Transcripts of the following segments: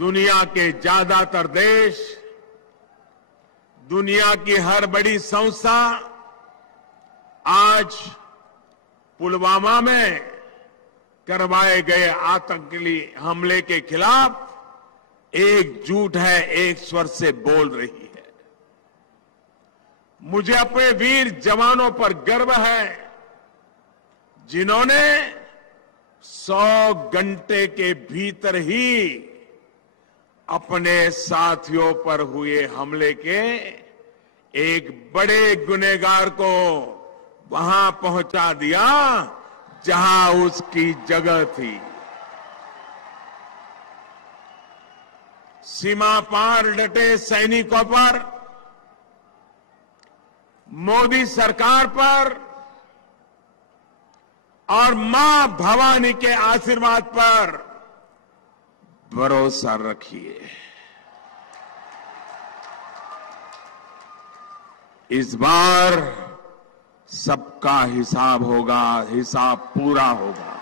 दुनिया के ज्यादातर देश, दुनिया की हर बड़ी संस्था आज पुलवामा में करवाए गए आतंकी हमले के खिलाफ एकजुट है, एक स्वर से बोल रही है। मुझे अपने वीर जवानों पर गर्व है जिन्होंने 100 घंटे के भीतर ही अपने साथियों पर हुए हमले के एक बड़े गुनहगार को वहां पहुंचा दिया जहां उसकी जगह थी। सीमा पार डटे सैनिकों पर, मोदी सरकार पर और मां भवानी के आशीर्वाद पर भरोसा रखिए। इस बार सबका हिसाब होगा, हिसाब पूरा होगा।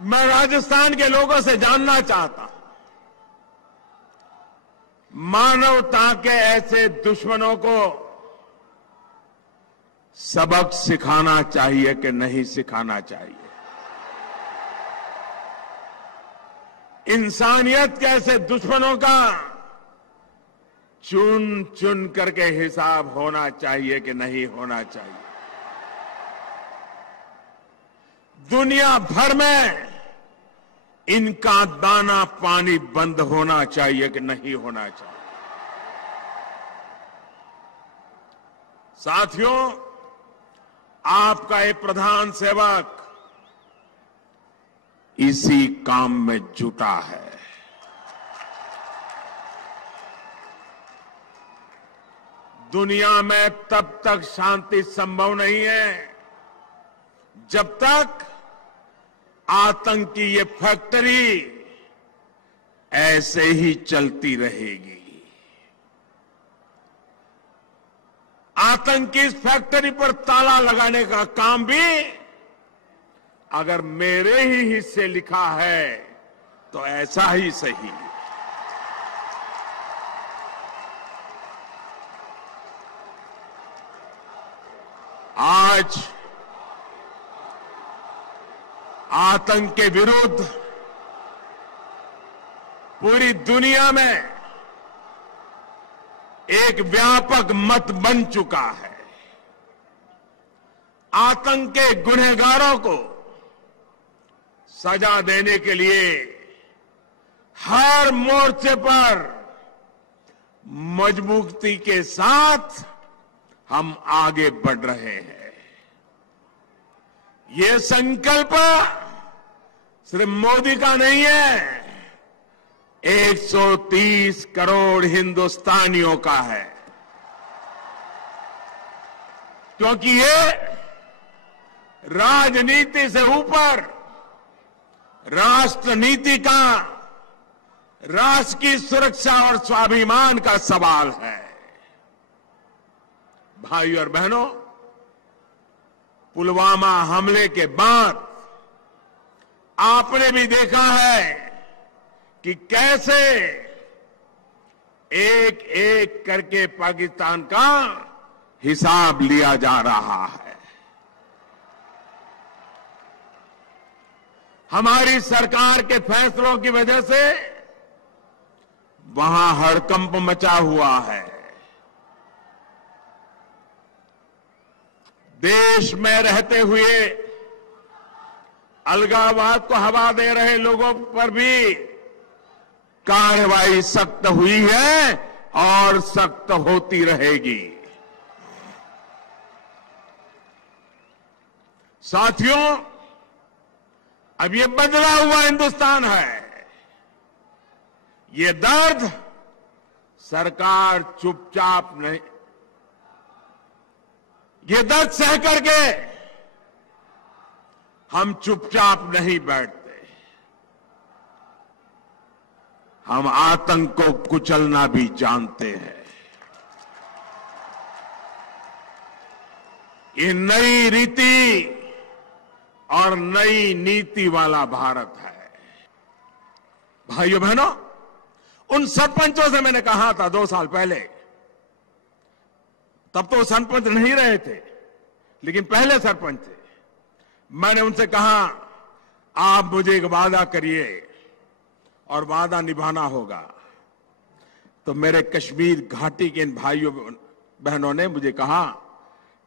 मैं राजस्थान के लोगों से जानना चाहता हूं, मानवता के ऐसे दुश्मनों को सबक सिखाना चाहिए कि नहीं सिखाना चाहिए? इंसानियत के ऐसे दुश्मनों का चुन चुन करके हिसाब होना चाहिए कि नहीं होना चाहिए? दुनिया भर में इनका दाना पानी बंद होना चाहिए कि नहीं होना चाहिए? साथियों, आपका एक प्रधान सेवक इसी काम में जुटा है। दुनिया में तब तक शांति संभव नहीं है जब तक आतंक की ये फैक्ट्री ऐसे ही चलती रहेगी। आतंक की इस फैक्ट्री पर ताला लगाने का काम भी अगर मेरे ही हिस्से लिखा है तो ऐसा ही सही। आज आतंक के विरुद्ध पूरी दुनिया में एक व्यापक मत बन चुका है। आतंक के गुनहगारों को सजा देने के लिए हर मोर्चे पर मजबूती के साथ हम आगे बढ़ रहे हैं। ये संकल्प सिर्फ मोदी का नहीं है, 130 करोड़ हिंदुस्तानियों का है। क्योंकि ये राजनीति से ऊपर राष्ट्र नीति का, राष्ट्र की सुरक्षा और स्वाभिमान का सवाल है। भाई और बहनों, पुलवामा हमले के बाद आपने भी देखा है कि कैसे एक एक करके पाकिस्तान का हिसाब लिया जा रहा है। हमारी सरकार के फैसलों की वजह से वहां हड़कंप मचा हुआ है। देश में रहते हुए अलगाववाद को हवा दे रहे लोगों पर भी कार्रवाई सख्त हुई है और सख्त होती रहेगी। साथियों, अब ये बदला हुआ हिंदुस्तान है। ये दर्द सरकार चुपचाप नहीं, ये दर्द सह करके हम चुपचाप नहीं बैठते। हम आतंक को कुचलना भी जानते हैं। ये नई रीति और नई नीति वाला भारत है। भाइयों बहनों, उन सरपंचों से मैंने कहा था 2 साल पहले, तब तो सरपंच नहीं रहे थे लेकिन पहले सरपंच थे। मैंने उनसे कहा आप मुझे एक वादा करिए और वादा निभाना होगा। तो मेरे कश्मीर घाटी के इन भाइयों बहनों ने मुझे कहा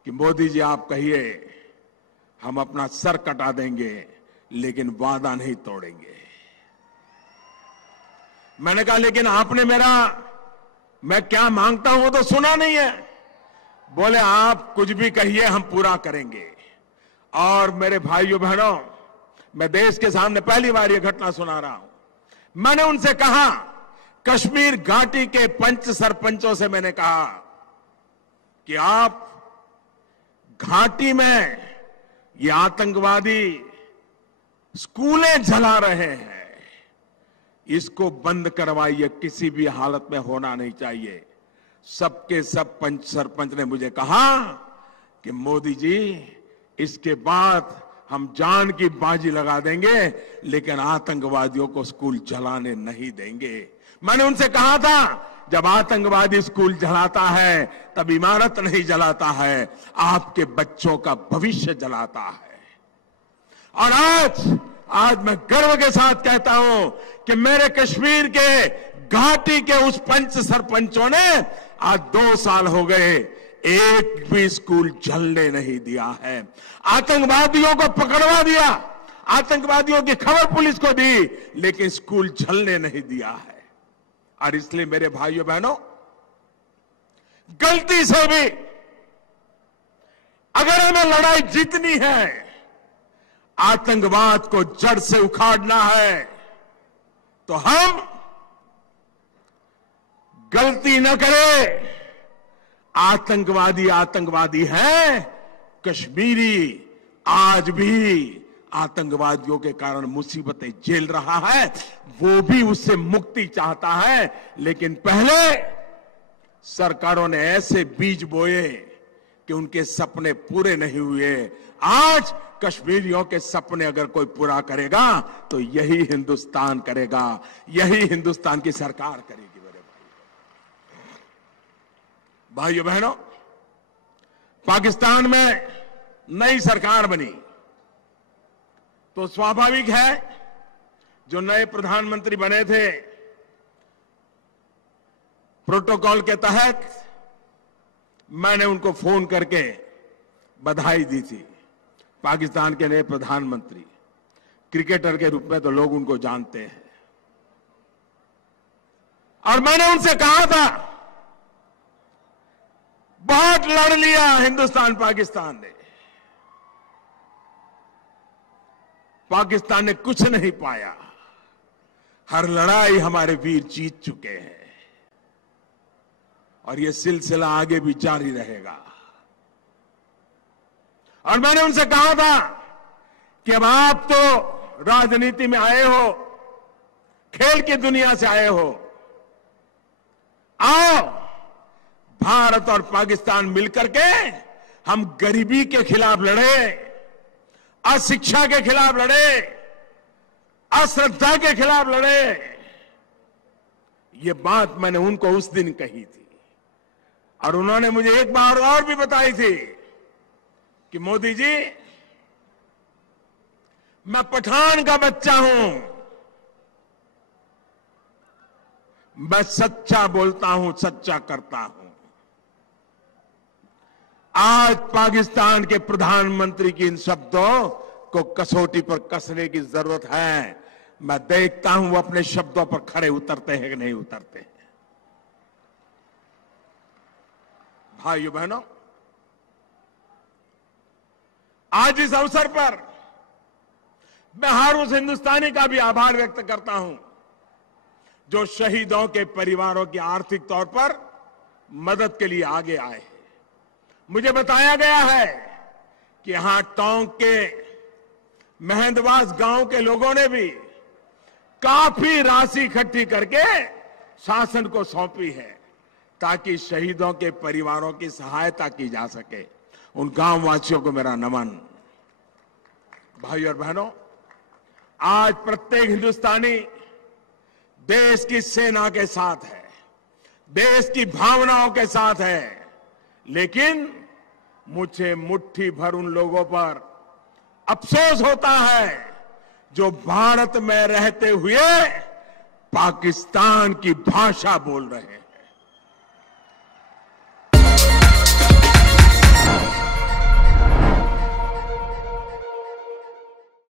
कि मोदी जी आप कहिए हम अपना सर कटा देंगे लेकिन वादा नहीं तोड़ेंगे। मैंने कहा लेकिन आपने मैं क्या मांगता हूं वो तो सुना नहीं है। बोले आप कुछ भी कहिए हम पूरा करेंगे। और मेरे भाइयों बहनों, मैं देश के सामने पहली बार यह घटना सुना रहा हूं। मैंने उनसे कहा, कश्मीर घाटी के पंच सरपंचों से मैंने कहा कि आप घाटी में ये आतंकवादी स्कूलें जला रहे हैं, इसको बंद करवाइए, किसी भी हालत में होना नहीं चाहिए। सबके सब पंच सरपंच ने मुझे कहा कि मोदी जी इसके बाद हम जान की बाजी लगा देंगे लेकिन आतंकवादियों को स्कूल जलाने नहीं देंगे। मैंने उनसे कहा था जब आतंकवादी स्कूल जलाता है तब इमारत नहीं जलाता है, आपके बच्चों का भविष्य जलाता है। और आज मैं गर्व के साथ कहता हूं कि मेरे कश्मीर के घाटी के उस पंच सरपंचों ने आज 2 साल हो गए एक भी स्कूल जलने नहीं दिया है। आतंकवादियों को पकड़वा दिया, आतंकवादियों की खबर पुलिस को दी लेकिन स्कूल जलने नहीं दिया है। और इसलिए मेरे भाइयों बहनों, गलती से भी अगर हमें लड़ाई जीतनी है, आतंकवाद को जड़ से उखाड़ना है, तो हम गलती न करें। आतंकवादी हैं, कश्मीरी आज भी आतंकवादियों के कारण मुसीबतें झेल रहा है, वो भी उससे मुक्ति चाहता है। लेकिन पहले सरकारों ने ऐसे बीज बोए कि उनके सपने पूरे नहीं हुए। आज कश्मीरियों के सपने अगर कोई पूरा करेगा तो यही हिंदुस्तान करेगा, यही हिंदुस्तान की सरकार करेगी। मेरे भाइयों बहनों, पाकिस्तान में नई सरकार बनी तो स्वाभाविक है जो नए प्रधानमंत्री बने थे प्रोटोकॉल के तहत मैंने उनको फोन करके बधाई दी थी। पाकिस्तान के नए प्रधानमंत्री, क्रिकेटर के रूप में तो लोग उनको जानते हैं। और मैंने उनसे कहा था बहुत लड़ लिया हिंदुस्तान पाकिस्तान ने, पाकिस्तान ने कुछ नहीं पाया, हर लड़ाई हमारे वीर जीत चुके हैं और यह सिलसिला आगे भी जारी रहेगा। और मैंने उनसे कहा था कि अब आप तो राजनीति में आए हो, खेल की दुनिया से आए हो, आओ भारत और पाकिस्तान मिलकर के हम गरीबी के खिलाफ लड़े, अशिक्षा के खिलाफ लड़े, अश्रद्धा के खिलाफ लड़े। ये बात मैंने उनको उस दिन कही थी और उन्होंने मुझे एक बार और भी बताई थी कि मोदी जी मैं पठान का बच्चा हूं, मैं सच्चा बोलता हूं, सच्चा करता हूं। आज पाकिस्तान के प्रधानमंत्री की इन शब्दों को कसौटी पर कसने की जरूरत है। मैं देखता हूं वो अपने शब्दों पर खड़े उतरते हैं कि नहीं उतरते हैं। भाइयों बहनों, आज इस अवसर पर मैं हर उस हिंदुस्तानी का भी आभार व्यक्त करता हूं जो शहीदों के परिवारों की आर्थिक तौर पर मदद के लिए आगे आए हैं। मुझे बताया गया है कि यहां टोंक के महंदवास गांव के लोगों ने भी काफी राशि इकट्ठी करके शासन को सौंपी है ताकि शहीदों के परिवारों की सहायता की जा सके। उन गांव वासियों को मेरा नमन। भाई और बहनों, आज प्रत्येक हिंदुस्तानी देश की सेना के साथ है, देश की भावनाओं के साथ है, लेकिन मुझे मुट्ठी भर उन लोगों पर अफसोस होता है जो भारत में रहते हुए पाकिस्तान की भाषा बोल रहे हैं।